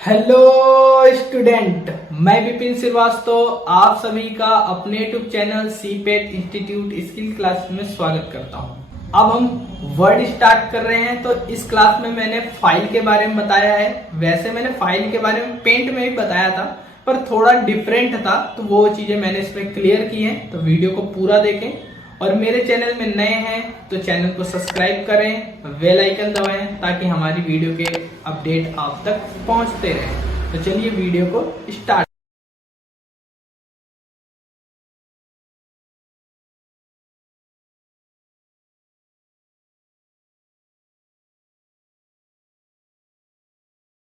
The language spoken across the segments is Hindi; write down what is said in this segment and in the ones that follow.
हेलो स्टूडेंट, मैं विपिन श्रीवास्तव आप सभी का अपने YouTube channel CIPET institute skill class में स्वागत करता हूं। अब हम वर्ड स्टार्ट कर रहे हैं। तो इस क्लास में मैंने फाइल के बारे में बताया है। वैसे मैंने फाइल के बारे में पेंट में भी बताया था, पर थोड़ा डिफरेंट था, तो वो चीजें मैंने इसमें क्लियर की हैं। तो वीडियो को पूरा देखें और मेरे चैनल में नए हैं तो चैनल को सब्सक्राइब करें, बेल आइकन दबाएं ताकि हमारी वीडियो के अपडेट आप तक पहुंचते रहें। तो चलिए वीडियो को स्टार्ट।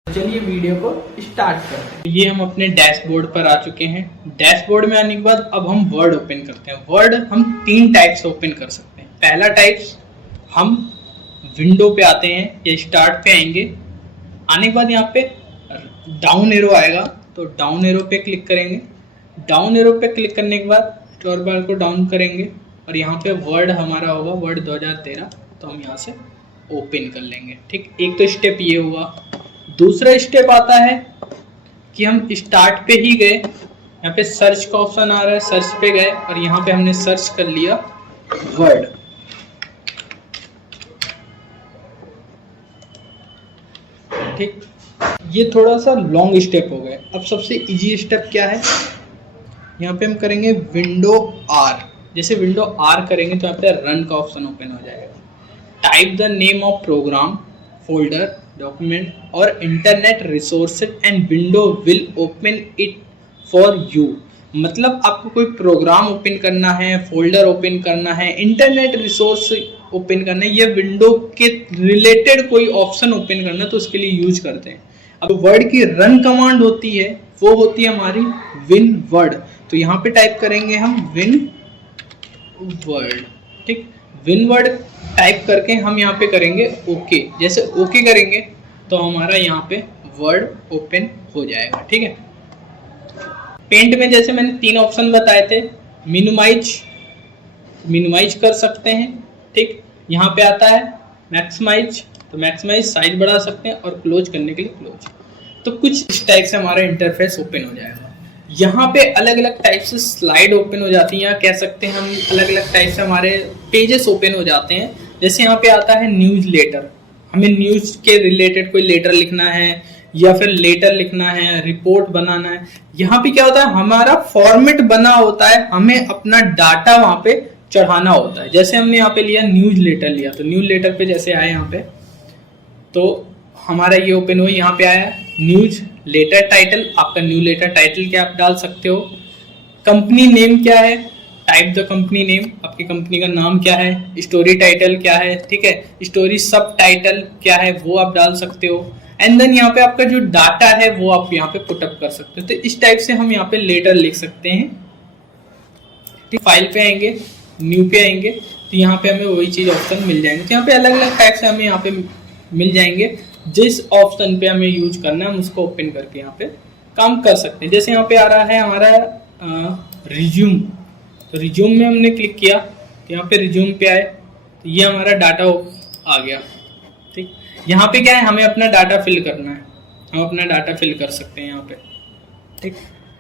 चलिए वीडियो को स्टार्ट करते हैं। ये हम अपने डैशबोर्ड पर आ चुके हैं। डैशबोर्ड में आने के बाद अब हम वर्ड ओपन करते हैं। वर्ड हम तीन टाइप से ओपन कर सकते हैं। पहला टाइप्स, हम विंडो पे आते हैं या स्टार्ट पे आएंगे। आने के बाद यहाँ पे डाउन एरो आएगा, तो डाउन एरो पे क्लिक करेंगे। डाउन एरो पे क्लिक करने के बाद स्क्रॉल बार को डाउन करेंगे और यहाँ पे वर्ड हमारा होगा वर्ड 2013, तो हम यहाँ से ओपन कर लेंगे। ठीक, एक तो स्टेप ये हुआ। दूसरा स्टेप आता है कि हम स्टार्ट पे ही गए, यहाँ पे सर्च का ऑप्शन आ रहा है, सर्च पे गए और यहाँ पे हमने सर्च कर लिया वर्ड। ठीक, ये थोड़ा सा लॉन्ग स्टेप हो गए। अब सबसे इजी स्टेप क्या है, यहाँ पे हम करेंगे विंडो आर। जैसे विंडो आर करेंगे तो यहाँ पे रन का ऑप्शन ओपन हो जाएगा। Type the name of program, folder, document और internet resources and window will open it for you. मतलब आपको कोई प्रोग्राम ओपन करना है, फोल्डर ओपन करना है, इंटरनेट रिसोर्स ओपन करना है, या विंडो के रिलेटेड कोई ऑप्शन ओपन करना है, तो उसके लिए यूज करते हैं। अब वर्ड की रन कमांड होती है, वो होती है हमारी विन वर्ड। तो यहाँ पे टाइप करेंगे हम विन वर्ड। ठीक, विन वर्ड टाइप करके हम यहाँ पे करेंगे ओके। जैसे ओके करेंगे तो हमारा यहाँ पे वर्ड ओपन हो जाएगा। ठीक है, पेंट में जैसे मैंने तीन ऑप्शन बताए थे, मिनिमाइज कर सकते हैं। ठीक, यहाँ पे आता है मैक्सिमाइज, तो मैक्सिमाइज साइज बढ़ा सकते हैं और क्लोज करने के लिए क्लोज। तो कुछ इस टाइप से हमारा इंटरफेस ओपन हो जाएगा। यहाँ पे अलग अलग टाइप से स्लाइड ओपन हो जाती हैं, या कह सकते हैं हम अलग अलग टाइप से हमारे पेजेस ओपन हो जाते हैं। जैसे यहाँ पे आता है न्यूज लेटर, हमें न्यूज के रिलेटेड कोई लेटर लिखना है या फिर लेटर लिखना है, रिपोर्ट बनाना है। यहाँ पे क्या होता है, हमारा फॉर्मेट बना होता है, हमें अपना डाटा वहां पे चढ़ाना होता है। जैसे हमने यहाँ पे लिया न्यूज लेटर लिया, तो न्यूज लेटर पे जैसे आए यहाँ पे, तो हमारा ये ओपन हुआ। यहाँ पे आया न्यूज लेटर टाइटल, आपका न्यूज लेटर टाइटल क्या आप डाल सकते हो। कंपनी नेम क्या है, टाइप द कंपनी नेम, आपकी कंपनी का नाम क्या है। स्टोरी टाइटल क्या है, ठीक है, स्टोरी सब टाइटल क्या है वो आप डाल सकते हो। एंड देन यहाँ पे आपका जो डाटा है वो आप यहाँ पे पुटअप कर सकते हो। तो इस टाइप से हम यहाँ पे लेटर लिख सकते हैं। ठीक, फाइल पे आएंगे, न्यू पे आएंगे, तो यहाँ पे हमें वही चीज ऑप्शन मिल जाएंगे। तो यहाँ पे अलग अलग टाइप से हमें यहाँ पे मिल जाएंगे। जिस ऑप्शन पे हमें यूज करना है हम उसको ओपन करके यहाँ पे काम कर सकते हैं। जैसे यहाँ पे आ रहा है हमारा रिज्यूम, तो रिज्यूम में हमने क्लिक किया तो यहाँ पे रिज्यूम पे आए, तो ये हमारा डाटा आ गया। ठीक, यहाँ पे क्या है, हमें अपना डाटा फिल करना है, हम अपना डाटा फिल कर सकते हैं यहाँ पे। ठीक,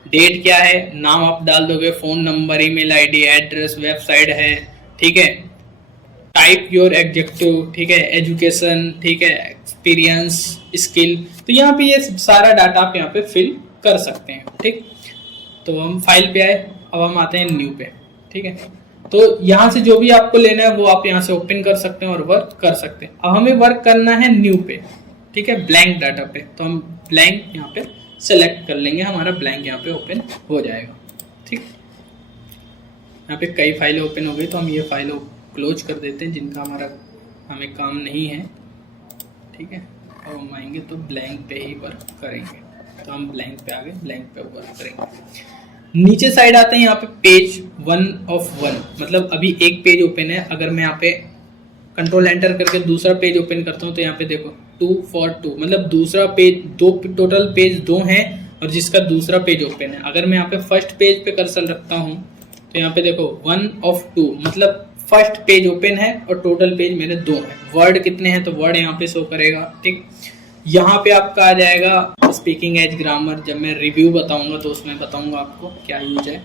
डेट क्या है, नाम आप डाल दोगे, phone number, email ID, address, website है। ठीक है, टाइप योर एडजेक्टिव, ठीक है, एजुकेशन, ठीक है, एक्सपीरियंस, स्किल। तो यहाँ पे ये सारा डाटा आप यहाँ पे फिल कर सकते हैं। ठीक, तो हम फाइल पे आए, अब हम आते हैं न्यू पे। ठीक है, तो यहाँ से जो भी आपको लेना है वो आप यहाँ से ओपन कर सकते हैं और वर्क कर सकते हैं। अब हमें वर्क करना है न्यू पे, ठीक है, ब्लैंक डाटा पे, तो हम ब्लैंक यहाँ पे सेलेक्ट कर लेंगे, हमारा ब्लैंक यहाँ पे ओपन हो जाएगा। ठीक, यहाँ पे कई फाइलें ओपन हो गई, तो हम ये फाइल क्लोज कर देते हैं जिनका हमें काम नहीं है। ठीक है, अब हम आएंगे तो ब्लैंक पे ही वर्क करेंगे, तो हम ब्लैंक पे आ गए, ब्लैंक पे वर्क करेंगे। नीचे साइड आते हैं यहाँ पे पेज 1 of 1, मतलब अभी एक पेज ओपन है। अगर मैं यहाँ पे कंट्रोल एंटर करके दूसरा पेज ओपन करता हूँ तो यहाँ पे देखो 2 for 2, मतलब दूसरा पेज, दो टोटल पेज दो हैं और जिसका दूसरा पेज ओपन है। अगर मैं यहाँ पे फर्स्ट पेज पे कर्सर रखता हूँ तो यहाँ पे देखो 1 of 2, मतलब फर्स्ट पेज ओपन है और टोटल पेज मेरे दो हैं। वर्ड कितने हैं, तो वर्ड यहाँ पे शो करेगा। ठीक, यहाँ पे आपका आ जाएगा स्पीकिंग एज ग्रामर, जब मैं रिव्यू बताऊंगा तो उसमें बताऊंगा आपको क्या यूज है।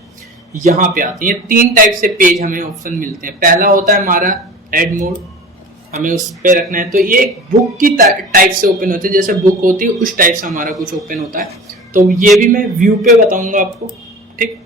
यहाँ पे आते हैं 3 टाइप से पेज हमें ऑप्शन मिलते हैं। पहला होता है हमारा एड मोड, हमें उस पे रखना है, तो ये बुक की टाइप से ओपन होते हैं, जैसे बुक होती है उस टाइप से हमारा कुछ ओपन होता है। तो ये भी मैं व्यू पे बताऊंगा आपको, ठीक।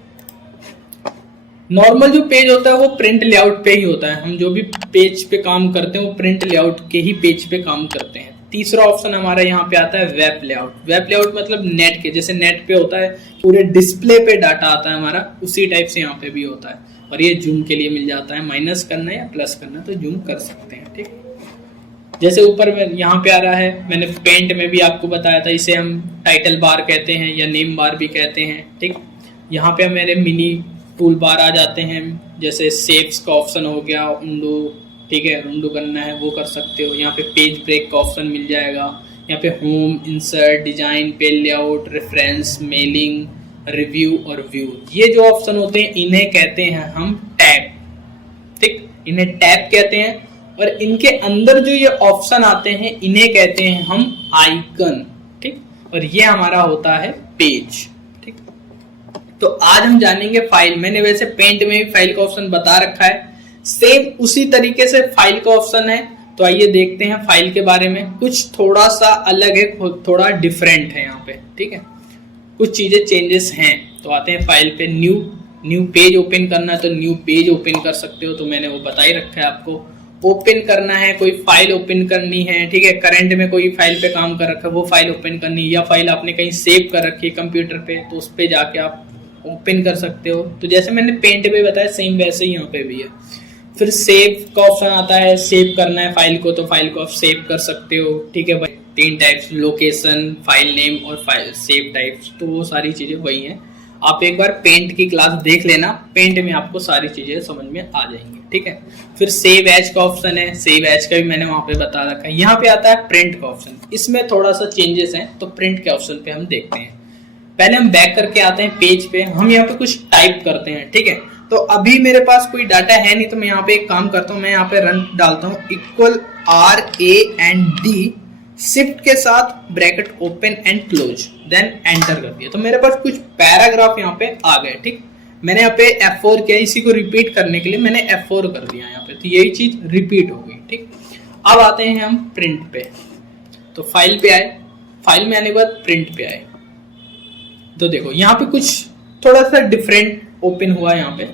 नॉर्मल जो पेज होता है वो प्रिंट लेआउट पे ही होता है, हम जो भी पेज पे काम करते हैं वो प्रिंट लेआउट के ही पेज पे काम करते हैं। तीसरा ऑप्शन हमारा यहाँ पे आता है वेब लेआउट। वेब लेआउट मतलब नेट के, जैसे नेट पे होता है पूरे डिस्प्ले पे डाटा आता है हमारा, उसी टाइप से यहाँ पे भी होता है। और ये जूम के लिए मिल जाता है, माइनस करना है या प्लस करना है तो जूम कर सकते हैं, ठीक। जैसे ऊपर में यहाँ पे आ रहा है, मैंने पेंट में भी आपको बताया था, इसे हम टाइटल बार कहते हैं या नेम बार भी कहते हैं, ठीक। यहाँ पे मेरे मिनी टूल बार आ जाते हैं, जैसे सेव्स का ऑप्शन हो गया, उंडो, ठीक है, उंडो करना है वो कर सकते हो। यहाँ पे पेज ब्रेक का ऑप्शन मिल जाएगा, यहाँ पे home, insert, design, page layout, reference, mailing, review और व्यू, ये जो ऑप्शन होते हैं इन्हें कहते हैं हम टैब, ठीक, इन्हें टैब कहते हैं। और इनके अंदर जो ये ऑप्शन आते हैं इन्हें कहते हैं हम आइकन, ठीक। और ये हमारा होता है पेज, ठीक। तो आज हम जानेंगे फाइल। मैंने वैसे पेंट में भी फाइल का ऑप्शन बता रखा है, सेम उसी तरीके से फाइल का ऑप्शन है। तो आइए देखते हैं फाइल के बारे में, कुछ थोड़ा सा अलग है, थोड़ा डिफरेंट है यहाँ पे, ठीक है, कुछ चीजें चेंजेस हैं। तो आते हैं फाइल पे, न्यू पेज ओपन करना है तो न्यू पेज ओपन कर सकते हो, तो मैंने वो बता ही रखा है आपको। ओपन करना है, कोई फाइल ओपन करनी है, ठीक है, करंट में कोई फाइल पे काम कर रखा है वो फाइल ओपन करनी है, या फाइल आपने कहीं सेव कर रखी है कंप्यूटर पे तो उस पे जाके आप ओपन कर सकते हो। तो जैसे मैंने पेंट पे बताया सेम वैसे ही यहाँ पे भी है। फिर सेव का ऑप्शन आता है, सेव करना है फाइल को तो फाइल को आप सेव कर सकते हो, ठीक है भाई। 3 टाइप्स, लोकेशन, फाइल नेम और फाइल सेव टाइप्स, तो वो सारी चीजें वही हैं। आप एक बार पेंट की क्लास देख लेना, पेंट में आपको सारी चीजें समझ में आ जाएंगी, ठीक है। फिर सेव एज का ऑप्शन है, सेव एज का भी मैंने वहां पे बता रखा है। यहाँ पे आता है प्रिंट का ऑप्शन, इसमें थोड़ा सा चेंजेस हैं, तो प्रिंट के ऑप्शन पे हम देखते हैं। पहले हम बैक करके आते हैं पेज पे, हम यहाँ पे कुछ टाइप करते हैं, ठीक है। तो अभी मेरे पास कोई डाटा है नहीं, तो मैं यहाँ पे एक काम करता हूँ, मैं यहाँ पे रन डालता हूँ इक्वल RAND, शिफ्ट के साथ bracket open and close, then enter कर दिया, तो मेरे पास कुछ पैराग्राफ यहाँ पे आ गए, ठीक। मैंने यहाँ पे F4 किया, इसी को रिपीट करने के लिए मैंने F4 कर दिया यहाँ पे, तो यही चीज रिपीट हो गई, ठीक। अब आते हैं हम प्रिंट पे, तो फाइल पे आए, फाइल में आने के बाद प्रिंट पे आए, तो देखो यहाँ पे कुछ थोड़ा सा डिफरेंट ओपन हुआ। यहाँ पे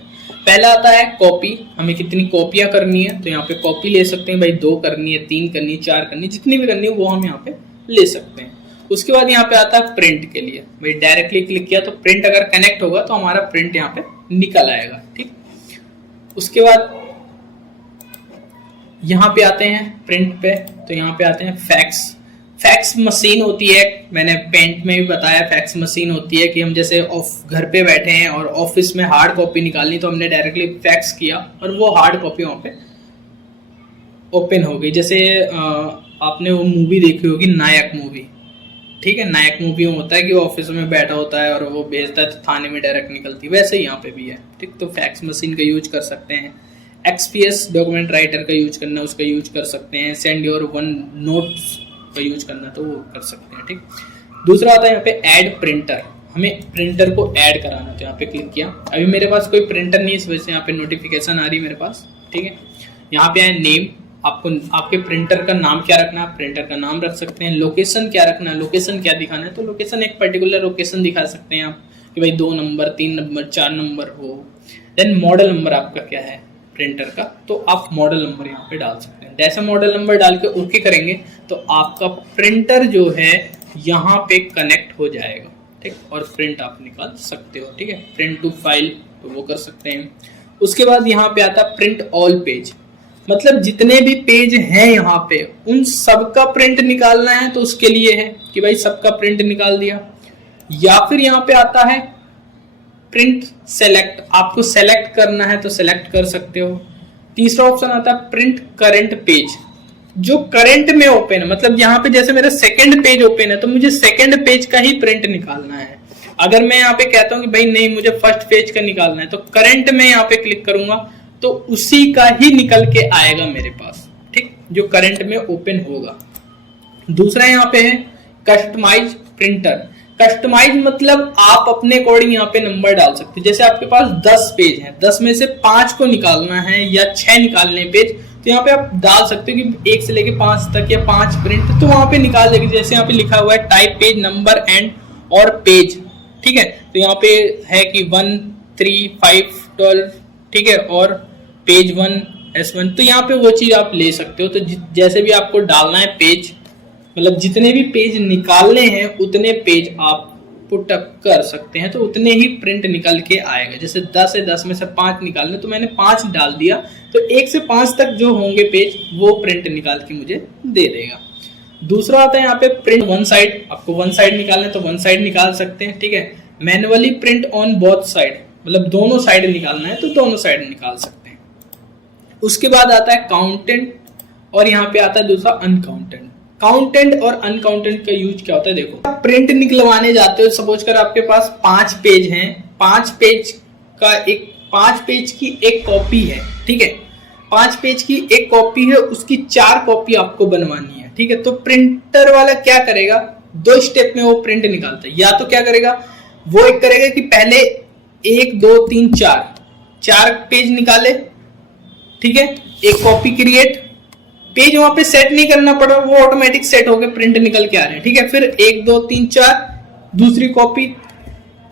पहला आता है कॉपी, हमें कितनी कॉपियां करनी है तो यहाँ पे कॉपी ले सकते हैं भाई, 2 करनी है, 3 करनी है, 4 करनी है, जितनी भी करनी है वो हम यहाँ पे ले सकते हैं। उसके बाद यहाँ पे आता है प्रिंट के लिए, भाई डायरेक्टली क्लिक किया तो प्रिंट अगर कनेक्ट होगा तो हमारा प्रिंट यहाँ पे निकल आएगा, ठीक। उसके बाद यहाँ पे आते हैं प्रिंट पे, तो यहाँ पे आते हैं फैक्स। फैक्स मशीन होती है, मैंने पेंट में भी बताया, फैक्स मशीन होती है कि हम जैसे घर पे बैठे हैं और ऑफिस में हार्ड कॉपी निकालनी, तो हमने डायरेक्टली फैक्स किया और वो हार्ड कॉपी वहाँ पे ओपन हो गई। जैसे आपने वो मूवी देखी होगी नायक मूवी, ठीक है, नायक मूवी में होता है कि वो ऑफिस में बैठा होता है और वो भेजता है तो थाने में डायरेक्ट निकलती है, वैसे ही यहाँ पे भी है, ठीक। तो फैक्स मशीन का यूज कर सकते हैं। XPS डॉक्यूमेंट राइटर का यूज करना है, उसका यूज कर सकते हैं। सेंड योर वन नोट्स का यूज करना तो वो कर सकते हैं, ठीक। दूसरा आता है यहाँ पे ऐड प्रिंटर, हमें प्रिंटर को ऐड कराना, तो यहाँ पे क्लिक किया। अभी मेरे पास कोई प्रिंटर नहीं है, इस वजह से यहाँ पे नोटिफिकेशन आ रही है मेरे पास, ठीक है। यहाँ पे आए नेम, आपको आपके प्रिंटर का नाम क्या रखना है, प्रिंटर का नाम रख सकते हैं। लोकेशन क्या रखना है, लोकेशन क्या दिखाना है, तो लोकेशन एक पर्टिकुलर लोकेशन दिखा सकते हैं आप कि भाई 2 नंबर, 3 नंबर, 4 नंबर हो। देन मॉडल नंबर आपका क्या है प्रिंटर का, तो आप मॉडल नंबर यहाँ पे डाल सकते हैं। जैसे मॉडल नंबर डाल के ओके करेंगे तो आपका प्रिंटर जो है यहाँ पे कनेक्ट हो जाएगा, ठीक, और प्रिंट आप निकाल सकते हो, ठीक है। प्रिंट टू फाइल तो वो कर सकते हैं। उसके बाद यहाँ पे आता है प्रिंट ऑल पेज, मतलब जितने भी पेज हैं यहाँ पे उन सबका प्रिंट निकालना है, तो उसके लिए है कि भाई सबका प्रिंट निकाल दिया। या फिर यहाँ पे आता है प्रिंट सेलेक्ट, आपको सेलेक्ट करना है तो सेलेक्ट कर सकते हो। तीसरा ऑप्शन आता है प्रिंट करंट पेज, जो करंट में ओपन है, मतलब यहाँ पे जैसे मेरा सेकंड पेज ओपन है तो मुझे सेकंड पेज का ही प्रिंट निकालना है। अगर मैं यहाँ पे कहता हूँ कि भाई नहीं मुझे फर्स्ट पेज का निकालना है, तो करंट में यहाँ पे क्लिक करूंगा तो उसी का ही निकल के आएगा मेरे पास, ठीक, जो करंट में ओपन होगा। दूसरा यहाँ पे है कस्टमाइज प्रिंटर। कस्टमाइज मतलब आप अपने अकॉर्डिंग यहाँ पे नंबर डाल सकते हैं। जैसे आपके पास 10 पेज हैं, 10 में से 5 को निकालना है या 6 निकालने पेज, तो यहाँ पे आप डाल सकते हो कि 1 से लेके 5 तक या 5 प्रिंट, तो वहां पे निकाल देंगे। जैसे यहाँ पे लिखा हुआ है टाइप पेज नंबर एंड और पेज, ठीक है, तो यहाँ पे है कि 1, 3, 5, 12, ठीक है, और पेज 1 S1, तो यहाँ पे वो चीज आप ले सकते हो। तो जैसे भी आपको डालना है पेज, मतलब जितने भी पेज निकालने हैं उतने पेज आप पुट अप कर सकते हैं, तो उतने ही प्रिंट निकल के आएगा। जैसे 10 है, 10 में से 5 निकालने, तो मैंने 5 डाल दिया, तो 1 से 5 तक जो होंगे पेज वो प्रिंट निकाल के मुझे दे देगा। दूसरा आता है यहाँ पे प्रिंट वन साइड। आपको वन साइड निकालना है तो वन साइड निकाल सकते हैं, ठीक है। Manually print on both side, मतलब दोनों साइड निकालना है तो दोनों साइड निकाल सकते हैं। उसके बाद आता है काउंटेंट, और यहाँ पे आता है दूसरा अनकाउंटेंट। काउंटेंट और अनकाउंटेंट का यूज क्या होता है, देखो प्रिंट निकलवाने जाते हो, सपोज कर आपके पास 5 पेज हैं, 5 पेज की एक कॉपी है, ठीक है, 5 पेज की एक कॉपी है, उसकी 4 कॉपी आपको बनवानी है, ठीक है। तो प्रिंटर वाला क्या करेगा, 2 स्टेप में वो प्रिंट निकालता है। या तो क्या करेगा, वो एक करेगा कि पहले 1, 2, 3, 4 पेज निकाले, ठीक है, एक कॉपी क्रिएट, पेज वहां पे सेट नहीं करना पड़ा, वो ऑटोमेटिक सेट होके प्रिंट निकल के आ रहे हैं, ठीक है। फिर 1, 2, 3, 4 दूसरी कॉपी,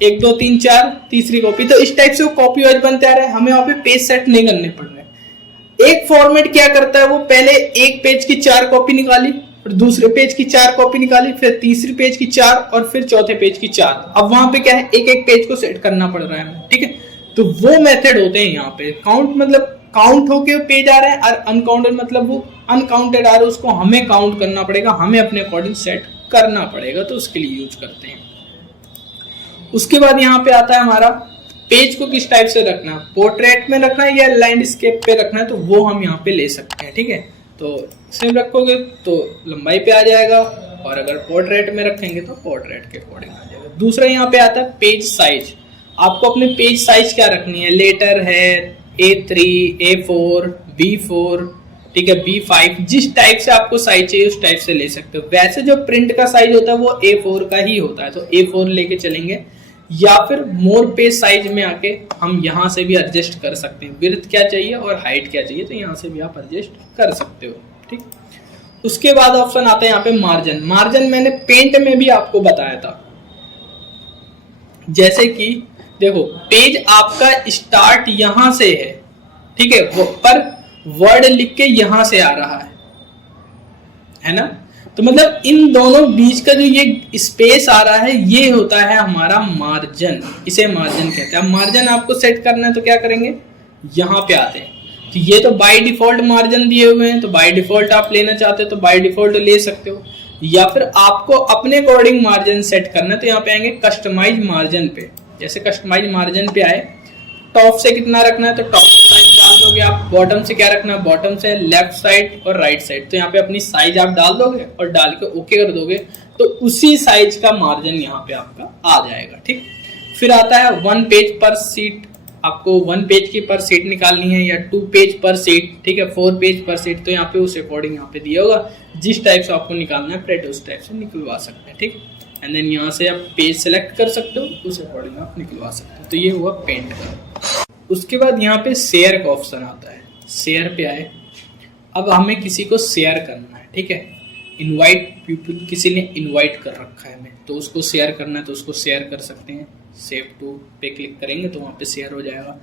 1, 2, 3, 4 तीसरी कॉपी, तो इस टाइप से वो कॉपी वाइज बनते आ रहे हैं, हमें वहां पे पेज सेट नहीं करने पड़ रहे। एक फॉर्मेट क्या करता है, वो पहले एक पेज की 4 कॉपी निकाली, फिर दूसरे पेज की 4 कॉपी निकाली, फिर तीसरी पेज की 4 और फिर चौथे पेज की 4। अब वहां पे क्या है, एक एक पेज को सेट करना पड़ रहा है, ठीक है। तो वो मेथड होते हैं यहाँ पे। काउंट मतलब काउंट होके पेज आ रहा है, और अनकाउंटेड मतलब वो अनकाउंटेड आ रहा है, उसको हमें काउंट करना पड़ेगा, हमें अपने अकॉर्डिंग सेट करना पड़ेगा, तो उसके लिए यूज करते हैं। उसके बाद यहाँ पे आता है हमारा पेज को किस टाइप से रखना, पोर्ट्रेट में रखना है या लैंडस्केप पे रखना है, तो वो हम यहाँ पे ले सकते हैं, ठीक है। तो सेम रखोगे तो लंबाई पे आ जाएगा, और अगर पोर्ट्रेट में रखेंगे तो पोर्ट्रेट के अकॉर्डिंग आ जाएगा। दूसरा यहाँ पे आता है पेज साइज। आपको अपने पेज साइज क्या रखनी है, लेटर है A3, A4, B4, ठीक है, B5, जिस टाइप से आपको साइज चाहिए उस टाइप से ले सकते हो। वैसे जो प्रिंट का साइज होता है वो A4 का ही होता है, तो A4 लेके चलेंगे, या फिर मोर पेज साइज में आके हम यहाँ से भी एडजस्ट कर सकते हैं, विड्थ क्या चाहिए और हाइट क्या चाहिए, तो यहाँ से भी आप एडजस्ट कर सकते हो, ठीक। उसके बाद ऑप्शन आता है यहाँ पे मार्जिन। मार्जिन मैंने पेंट में भी आपको बताया था। जैसे कि देखो पेज आपका स्टार्ट यहां से है, ठीक है, वो पर वर्ड लिख के यहां से आ रहा है ना, तो मतलब इन दोनों बीच का जो ये स्पेस आ रहा है ये होता है हमारा मार्जिन, इसे मार्जिन कहते हैं। मार्जिन आपको सेट करना है तो क्या करेंगे, यहाँ पे आते हैं, तो ये तो बाय डिफॉल्ट मार्जिन दिए हुए हैं, तो बाय डिफॉल्ट आप लेना चाहते हो तो बाय डिफॉल्ट ले सकते हो, या फिर आपको अपने अकॉर्डिंग मार्जिन सेट करना है तो यहाँ पे आएंगे कस्टमाइज मार्जिन पे। जैसे कस्टमाइज मार्जिन पे आए, टॉप से कितना रखना है तो टॉप साइड डाल दोगे आप, बॉटम से क्या रखना है, बॉटम से लेफ्ट साइड और राइट साइड, तो यहाँ पे अपनी साइज आप डाल दोगे और डाल के ओके कर दोगे, तो उसी साइज का मार्जिन यहाँ पे आपका आ जाएगा, ठीक। फिर आता है 1 पेज पर सीट। आपको 1 पेज की पर सीट निकालनी है या 2 पेज पर सीट, ठीक है, 4 पेज पर सीट, तो यहाँ पे उस अकॉर्डिंग यहाँ पे दिया होगा, जिस टाइप से आपको निकालना है प्रिंट उस टाइप से निकलवा सकते हैं, ठीक। एंड देन यहाँ से आप पेज सेलेक्ट कर सकते हो, उस अकॉर्डिंग आप निकलवा सकते हो। तो ये हुआ पेंट का। उसके बाद यहाँ पे शेयर का ऑप्शन आता है। शेयर पे आए, अब हमें किसी को शेयर करना है, ठीक है, इनवाइट पीपल, किसी ने इनवाइट कर रखा है हमें, तो उसको शेयर करना है तो उसको शेयर कर सकते हैं। सेव टू पे क्लिक करेंगे तो वहाँ पे शेयर हो जाएगा।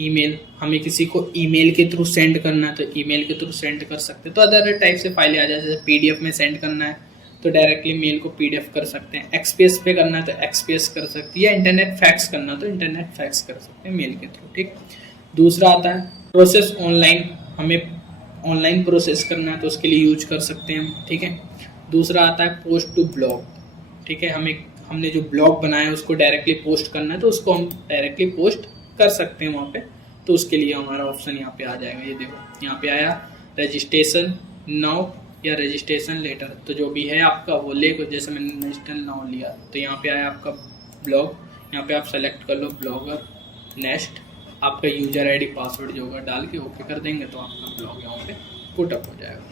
ईमेल, हमें किसी को ईमेल के थ्रू सेंड करना है तो ईमेल के थ्रू सेंड कर सकते हैं। तो अदर टाइप से फाइलें आ जाए, जैसे पीडीएफ में सेंड करना है तो डायरेक्टली मेल को पीडीएफ कर सकते हैं, एक्सपीएस पे करना है तो एक्सपीएस कर सकते हैं, या इंटरनेट फैक्स करना है तो इंटरनेट फैक्स कर सकते हैं मेल के थ्रू, ठीक। दूसरा आता है प्रोसेस ऑनलाइन, हमें ऑनलाइन प्रोसेस करना है तो उसके लिए यूज कर सकते हैं हम, ठीक है। दूसरा आता है पोस्ट टू ब्लॉग, ठीक है, हमने जो ब्लॉग बनाया है उसको डायरेक्टली पोस्ट करना है तो उसको हम डायरेक्टली पोस्ट कर सकते हैं वहाँ पे, तो उसके लिए हमारा ऑप्शन यहाँ पे आ जाएगा। ये देखो यहाँ पे आया रजिस्ट्रेशन नाउ या रजिस्ट्रेशन लेटर, तो जो भी है आपका वो ले, जैसे मैंने रजिस्टर नाउ लिया तो यहाँ पे आया आपका ब्लॉग, यहाँ पे आप सेलेक्ट कर लो ब्लॉगर, नेक्स्ट आपका यूजर आईडी पासवर्ड जो होगा डाल के ओके कर देंगे तो आपका ब्लॉग यहाँ पे पुट अप हो जाएगा,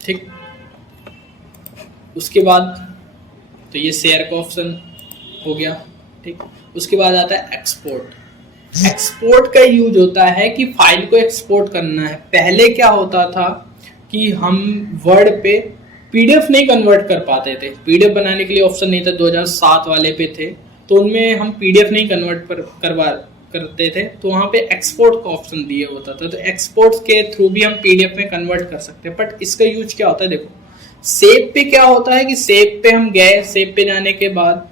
ठीक। उसके बाद तो ये शेयर का ऑप्शन हो गया, ठीक। उसके बाद आता है एक्सपोर्ट। एक्सपोर्ट का यूज होता है कि फाइल को एक्सपोर्ट करना है। पहले क्या होता था कि हम वर्ड पे पीडीएफ नहीं कन्वर्ट कर पाते थे, पीडीएफ बनाने के लिए ऑप्शन नहीं था, 2007 वाले पे थे, तो उनमें हम पीडीएफ नहीं कन्वर्ट करते थे, तो वहाँ पे एक्सपोर्ट का ऑप्शन दिया होता था। तो एक्सपोर्ट के थ्रू भी हम पीडीएफ में कन्वर्ट कर सकते हैं। बट इसका यूज क्या होता है, देखो सेव पे क्या होता है कि सेव पे हम गए, सेव पे जाने के बाद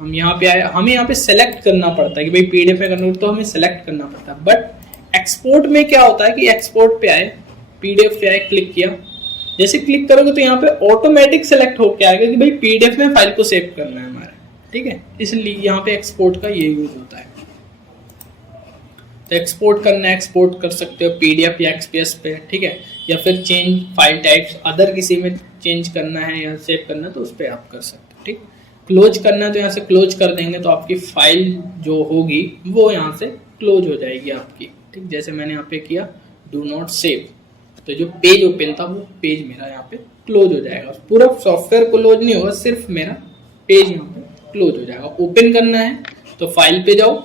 हम यहाँ पे आए, हमें यहाँ पे सेलेक्ट करना पड़ता है कि भाई पीडीएफ में कन्वर्ट, तो हमें सेलेक्ट करना पड़ता है। बट एक्सपोर्ट में क्या होता है कि एक्सपोर्ट पे आए, पीडीएफ पे आए, क्लिक किया, जैसे क्लिक करोगे तो यहाँ पे ऑटोमेटिक सेलेक्ट होके आएगा कि भाई पीडीएफ में फाइल को सेव करना है हमारे, ठीक है। इसलिए यहाँ पे एक्सपोर्ट का ये यूज होता है। तो एक्सपोर्ट करना है, एक्सपोर्ट कर सकते हो पीडीएफ या एक्सपीएस पे, ठीक है, या फिर चेंज फाइल टाइप्स अदर किसी में चेंज करना है या सेव करना है तो उस पर आप कर सकते हो, ठीक। क्लोज करना है तो यहाँ से क्लोज कर देंगे तो आपकी फाइल जो होगी वो यहाँ से क्लोज हो जाएगी आपकी, ठीक। जैसे मैंने यहाँ पे किया डू नॉट सेव, तो जो पेज ओपन था वो पेज मेरा यहाँ पे क्लोज हो जाएगा। पूरा सॉफ्टवेयर क्लोज नहीं होगा, सिर्फ मेरा पेज यहाँ पे क्लोज हो जाएगा। ओपन करना है तो फाइल पे जाओ,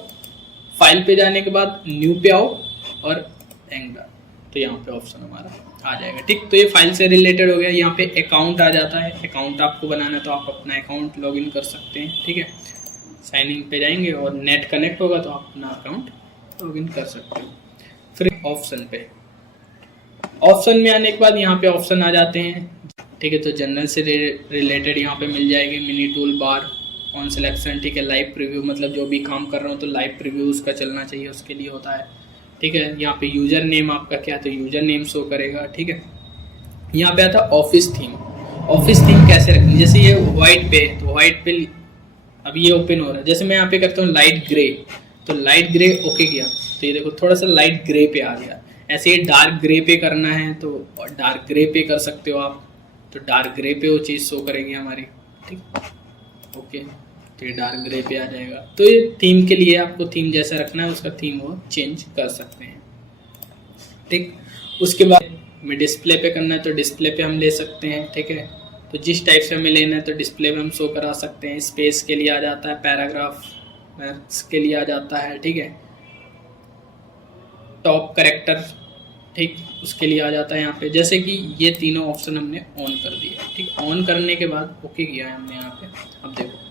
फाइल पे जाने के बाद न्यू पे आओ और एंगर, तो यहाँ पे ऑप्शन हमारा आ जाएगा, ठीक। तो ये फाइल से रिलेटेड हो गया। यहाँ पे अकाउंट आ जाता है, अकाउंट आपको बनाना है तो आप अपना अकाउंट लॉगिन कर सकते हैं, ठीक है। साइन इन पे जाएंगे और नेट कनेक्ट होगा तो आप अपना अकाउंट लॉगिन कर सकते हो। फिर ऑप्शन पे, ऑप्शन में आने के बाद यहाँ पे ऑप्शन आ जाते हैं, ठीक है। तो जनरल से रिलेटेड यहाँ पे मिल जाएगी, mini tool bar, on selection, ठीक है। लाइव प्रीव्यू, मतलब जो भी काम कर रहा हूँ तो लाइव प्रीव्यू उसका चलना चाहिए, उसके लिए होता है, ठीक है। यहाँ पे यूजर नेम आपका क्या है तो यूजर नेम शो करेगा, ठीक है। यहाँ पे आता है ऑफिस थीम। ऑफिस थीम कैसे रखनी, जैसे ये व्हाइट पे, तो व्हाइट पे अब ये ओपन हो रहा है, जैसे मैं यहाँ पे करता हूँ लाइट ग्रे, तो लाइट ग्रे ओके किया तो ये देखो थोड़ा सा लाइट ग्रे पे आ गया। ऐसे ही डार्क ग्रे पे करना है तो डार्क ग्रे पे कर सकते हो आप, तो डार्क ग्रे पे वो चीज़ शो करेगी हमारी, ठीक, ओके। तो ये डार्क ग्रे पे आ जाएगा। तो ये थीम के लिए आपको थीम जैसा रखना है उसका थीम वो चेंज कर सकते हैं, ठीक। उसके बाद में डिस्प्ले पे करना है तो डिस्प्ले पे हम ले सकते हैं, ठीक है। तो जिस टाइप से हमें लेना है तो डिस्प्ले पे हम शो करा सकते हैं। स्पेस के लिए आ जाता है, पैराग्राफ मैथ्स के लिए आ जाता है, ठीक है। टॉप करेक्टर, ठीक, उसके लिए आ जाता है यहाँ पे। जैसे कि ये तीनों ऑप्शन हमने ऑन कर दिए, ठीक। ऑन करने के बाद ओके किया है हमने यहाँ पे। अब देखो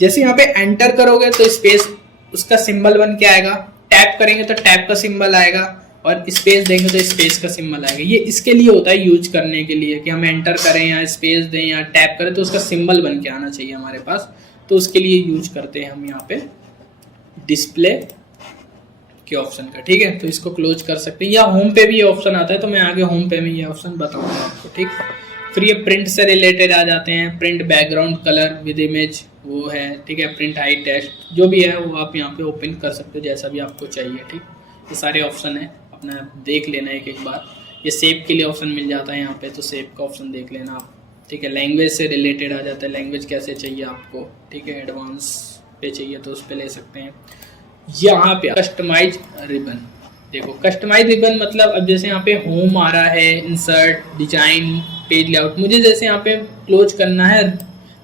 जैसे यहाँ पे एंटर करोगे तो स्पेस उसका सिंबल बन के आएगा, टैप करेंगे तो टैप का सिंबल आएगा और स्पेस देंगे तो स्पेस का सिंबल आएगा। ये इसके लिए होता है यूज करने के लिए कि हम एंटर करें या स्पेस दें या टैप करें तो उसका सिंबल बन के आना चाहिए हमारे पास, तो उसके लिए यूज करते हैं हम यहाँ पे डिस्प्ले के ऑप्शन का, ठीक है। तो इसको क्लोज कर सकते हैं या होम पे भी ये ऑप्शन आता है, तो मैं आगे होम पे में ये ऑप्शन बताऊंगा आपको, ठीक। फिर ये प्रिंट से रिलेटेड आ जाते हैं, print background colour with image वो है, ठीक है। प्रिंट हाइट टेक्स्ट जो भी है वो आप यहाँ पे ओपन कर सकते हो जैसा भी आपको चाहिए, ठीक। ये सारे ऑप्शन है, अपना देख लेना एक एक बार। ये सेव के लिए ऑप्शन मिल जाता है यहाँ पे, तो सेव का ऑप्शन देख लेना आप, ठीक है। लैंग्वेज से रिलेटेड आ जाता है, लैंग्वेज कैसे चाहिए आपको, ठीक है। एडवांस पे चाहिए तो उस पर ले सकते हैं। यहाँ पे कस्टमाइज रिबन, देखो कस्टमाइज रिबन मतलब अब जैसे यहाँ पे होम आ रहा है, इंसर्ट, डिजाइन, पेज लेआउट, मुझे जैसे यहाँ पे क्लोज करना है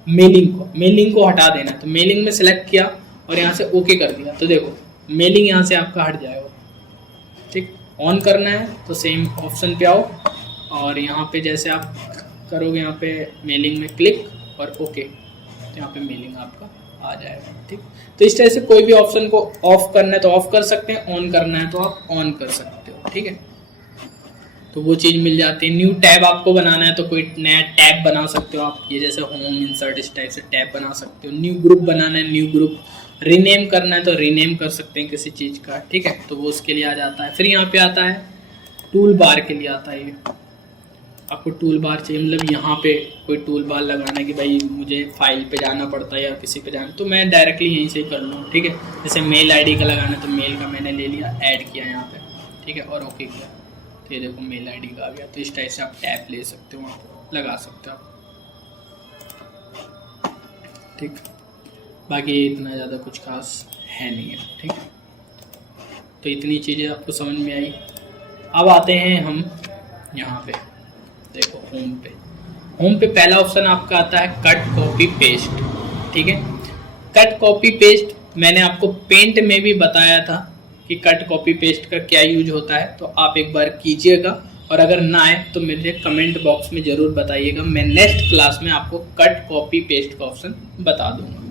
मेलिंग को हटा देना है, तो मेलिंग में सेलेक्ट किया और यहाँ से ओके कर दिया, तो देखो मेलिंग यहाँ से आपका हट जाएगा, ठीक। ऑन करना है तो सेम ऑप्शन पे आओ और यहाँ पे जैसे आप करोगे यहाँ पे मेलिंग में क्लिक और ओके, तो यहाँ पे मेलिंग आपका आ जाएगा, ठीक। तो इस तरह से कोई भी ऑप्शन को ऑफ करना है तो ऑफ कर सकते हैं, ऑन करना है तो आप ऑन कर सकते हो, ठीक है। तो वो चीज़ मिल जाती है। न्यू टैब आपको बनाना है तो कोई नया टैब बना सकते हो आप, ये जैसे होम, इंसर्ट, इस टाइप से टैब बना सकते हो। न्यू ग्रुप बनाना है, न्यू ग्रुप रीनेम करना है तो रीनेम कर सकते हैं किसी चीज़ का, ठीक है। तो वो उसके लिए आ जाता है। फिर यहाँ पे आता है टूल बार के लिए आता है, ये आपको टूल बार चाहिए, मतलब यहाँ पे कोई टूल बार लगाना है कि भाई मुझे फाइल पे जाना पड़ता है या किसी पे जाना, तो मैं डायरेक्टली यहीं से ही कर लूँ, ठीक है। जैसे मेल आईडी का लगाना है तो मेल का मैंने ले लिया, ऐड किया यहाँ पे, ठीक है, और ओके किया, तो ये देखो मेल आईडी का आ गया। तो इस टाइप से आप टैब ले सकते हो, वहाँ पर लगा सकते हो आप, ठीक। बाकी इतना ज़्यादा कुछ खास है नहीं है, ठीक। तो इतनी चीज़ें आपको समझ में आई। अब आते हैं हम यहाँ पे, देखो होम पे। होम पे पहला ऑप्शन आपका आता है कट कॉपी पेस्ट। ठीक है, कट कॉपी पेस्ट मैंने आपको पेंट में भी बताया था कि कट कॉपी पेस्ट का क्या यूज होता है, तो आप एक बार कीजिएगा, और अगर ना आए तो मुझे कमेंट बॉक्स में ज़रूर बताइएगा। मैं नेक्स्ट क्लास में आपको कट कॉपी पेस्ट का ऑप्शन बता दूंगा।